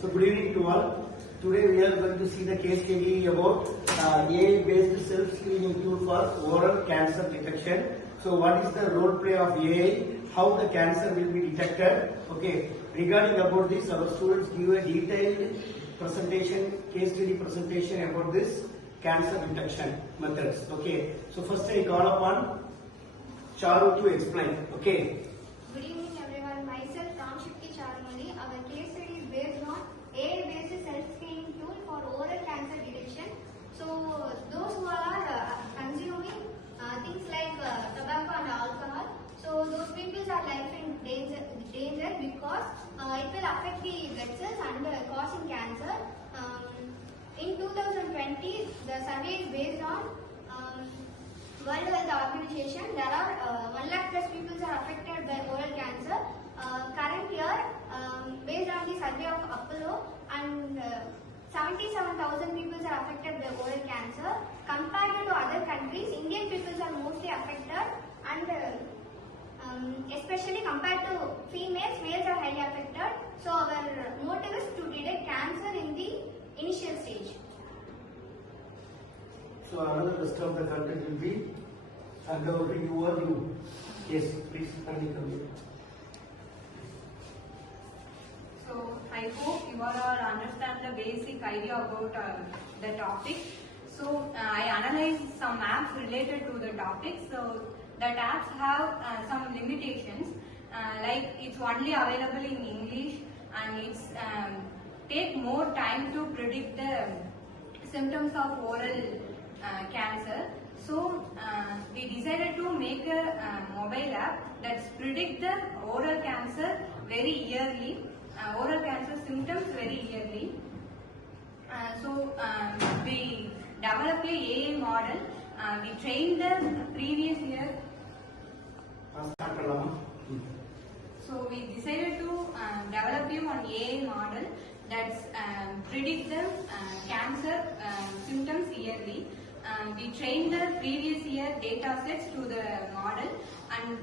So good evening to all. Today we are going to see the case study about AI-based self-screening tool for oral cancer detection. So what is the role play of AI? How the cancer will be detected? Okay. Regarding about this, our students give a detailed presentation, case study presentation about this cancer detection methods. Okay. So first I call upon Charu to explain. Okay. Good evening everyone. Myself Ramshakti Charmali. Our case study is based on AI-based self-screening tool for oral cancer detection. So those who are consuming things like tobacco and alcohol, so those people are life in danger because it will affect the blood cells and causing cancer. In 2020, the survey is based on World Health Organization. There are 1 lakh plus people are affected by oral cancer. Current year, based on the survey of Apollo, and 77,000 people are affected by oral cancer. Compared to other countries, Indian people are mostly affected, and especially compared to females, males are highly affected. So our motive is to detect cancer in the initial stage. So another rest of the content will be handed over to you or you. Yes, please continue. So I hope you all understand the basic idea about the topic. So I analyzed some apps related to the topic. So that apps have some limitations, like it's only available in English, and it's take more time to predict the symptoms of oral cancer. So we decided to make a mobile app that's predict the oral cancer very yearly, oral cancer symptoms very yearly. So we developed a AI model. We trained the previous year. So we decided to develop one AI model that's predict the cancer symptoms yearly. We trained the previous year data sets to the model, and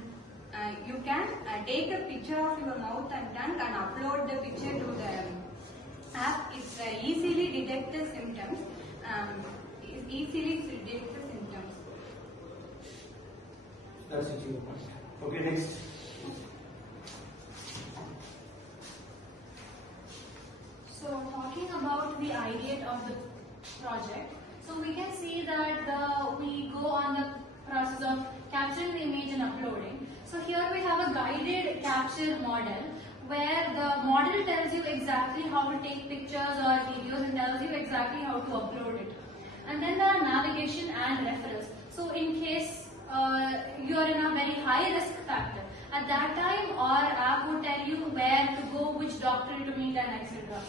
you can take a picture of your mouth and tongue and upload the picture to the app. It's easily detect the symptoms. That's it. Okay, next. So talking about the ideate of the project, so we can see that we go on the process of capturing the image and uploading. So here we have a guided capture model where the model tells you exactly how to take pictures or videos and tells you exactly how to upload it. And then there are navigation and referrals. So in case you are in a very high risk factor, at that time our app would tell you where to go, which doctor to meet, and etc.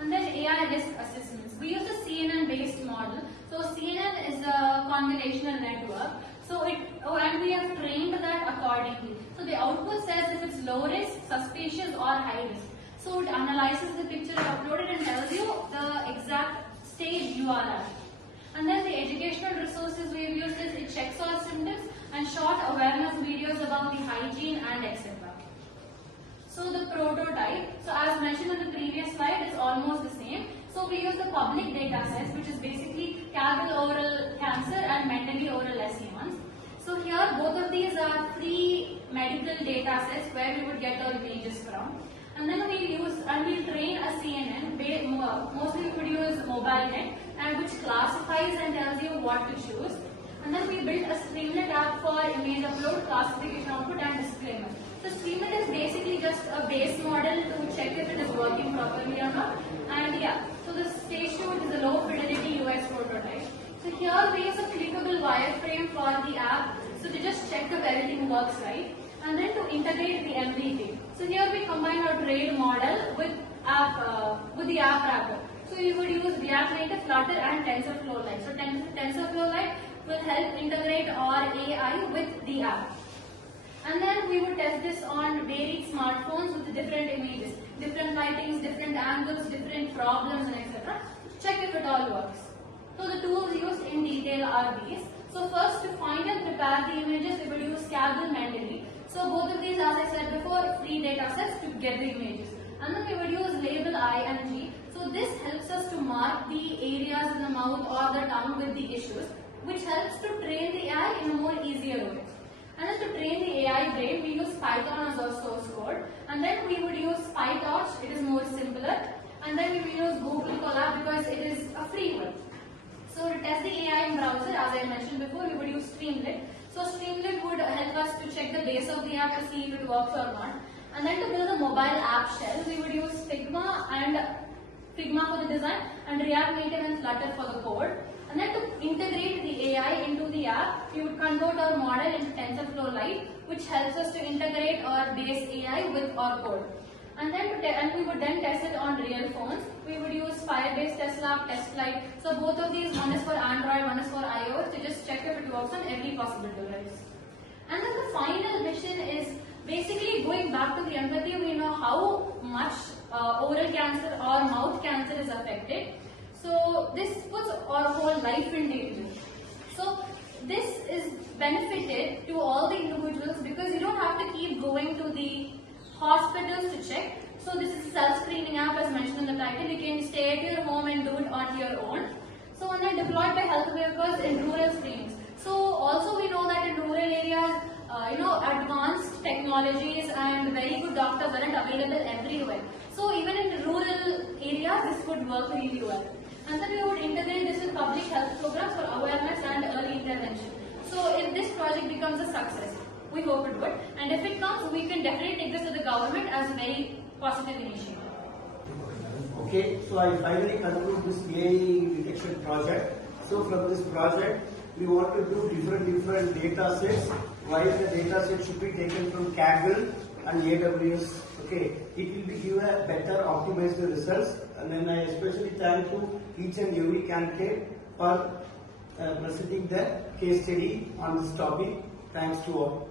And then AI risk assessments. We use a CNN based model. So CNN is a convolutional network. So and we have trained that accordingly. So the output says if it's low risk, suspicious, or high risk. So it analyzes the picture uploaded and tells you the exact stage you are at. And then the educational resources we've used is it checks all symptoms and short awareness videos about the hygiene and etc. So the prototype, so as mentioned in the previous slide, it's almost the same. So we use the public data sets, which is basically Cabal oral cancer and mentally oral SE1s. So here both of these are free medical data sets where we would get our images from. And then we train a CNN, mostly we would use MobileNet, and which classifies and tells you what to choose. And then we built a Streamlit app for image upload, classification output, and disclaimer. So Streamlit is basically just a base model to check if it is working properly or not. And yeah, so the stage 2 is a low fidelity US prototype. So here we use a clickable wireframe for the app, so to just check if everything works right. And then to integrate the MVP. So here we combine our trade model with the app wrapper. So you would use React Native, Flutter, and TensorFlow Lite. So TensorFlow Lite will help integrate our AI with the app. And then we would test this on varied smartphones with different images, different lightings, different angles, different problems, and etc. Check if it all works. So the tools used in detail are these. So first, to find and prepare the images, we will use Cabal Mendeley. So both of these, as I said before, free data sets to get the images. and then we would use label I and G. So this helps us to mark the areas in the mouth or the tongue with the issues, which helps to train the AI in a more easier way. And then to train the AI brain, we use Python as our source code, and then we would use PyTorch, it is more simpler, and then we will use Google Colab because it is a free one. So to test the AI in browser, as I mentioned before, we would use Streamlit. So Streamlit would help us to check the base of the app to see if it works or not. And then to build a mobile app shell, we would use Figma for the design and React Native and Flutter for the code. And then to integrate the AI into the app, we would convert our model into TensorFlow Lite, which helps us to integrate our base AI with our code. And then we would then test it on real phones. We would use Firebase, TestLab, TestFlight. So both of these, one is for Android, one is for iOS, to just check if it works on every possible device. And then the final mission is basically going back to the empathy. We know how much oral cancer or mouth cancer is affected. So this puts our whole life in danger. So this is benefited to all the individuals because you don't have to keep going to the hospitals to check. So this is a self-screening app as mentioned in the title. You can stay at your home and do it on your own. So and then deployed by health workers in rural screenings. So also we know that in rural areas, advanced technologies and very good doctors aren't available everywhere. So even in rural areas, this could work really well. And then we would integrate this with public health programs for awareness and early intervention. So if this project becomes a success, we hope it would. And if it comes, we can definitely take this to the government as a very positive initiative. Okay, so I finally conclude this AI detection project. So from this project, we want to do different data sets, while the data set should be taken from Kaggle and AWS. Okay, it will give a better optimized results. And then I especially thank to each and every candidate for presenting the case study on this topic. Thanks to all.